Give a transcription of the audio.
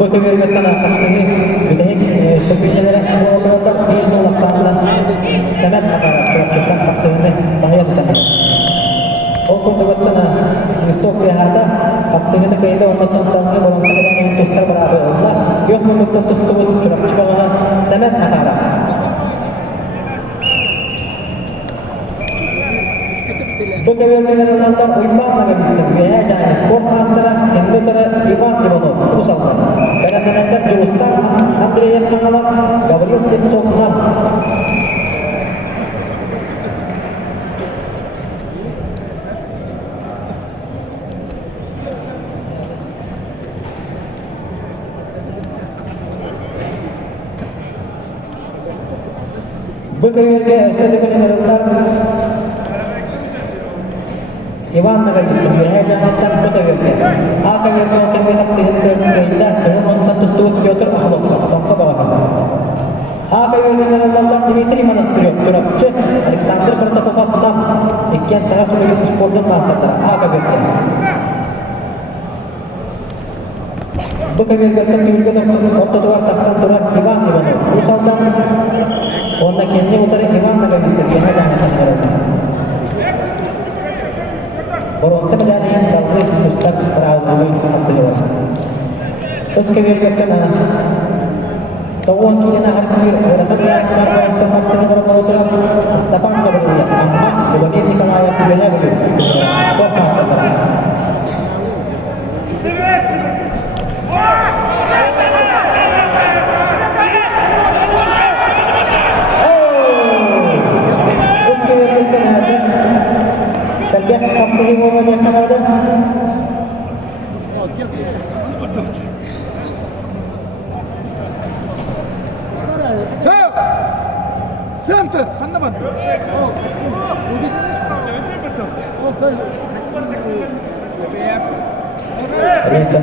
Bu köyürgetten asapsını büdek sökülmelere otururlar bir dolaklarından semet akarak çocuktan kapsayını bahaya tutanır. O kurduğuttan Sivistok vehada kapsayını kayda ondan salını boransadan dostlar beraber olsa yok mülükten tustuğu çırapçı bağı semet akarak. Bu köyürgelerden uymanla gittim ve her tane spor master'a Hemdutara İvan Ivanov Usal'dan. Berendenler Culus'tan Andrei Kangalas Gabriel Slipsov'dan. Bu köyürge ösediklerimler Ivan'la gittim ve her canetten bu köyürge. A köyürge o köyürge hapsinin köyürgeyle köyürge ondan tustuğu Piotr Akhlov'da. Tomka bağlı. A köyürgelerden Dmitri Manastırıyor. Çorapçı Alexander Protopov'dan. İkken sahar sonu gitmiş spordan masterlar. A köyürge. Bu köyürgetten köyürge ortadoğar taksan duran Ivan Ivanov. Usal'dan onda kendi utarı Ivan'la gittim ve her canetten verildi. Boronsa medalyan sallı ustak razılığın asılıyor. Kız köyürgetten Tavuğun kilina harfi yaratan yayaklar başta kapsını bırakma oturan Stepan kabulüyor. Ama Gülagir Nikolayev güvehe buluyor. Spor masterlara. Kız köyürgetten Sergey kapsını bulmadı yakaladı. Center, sana bak. Oh,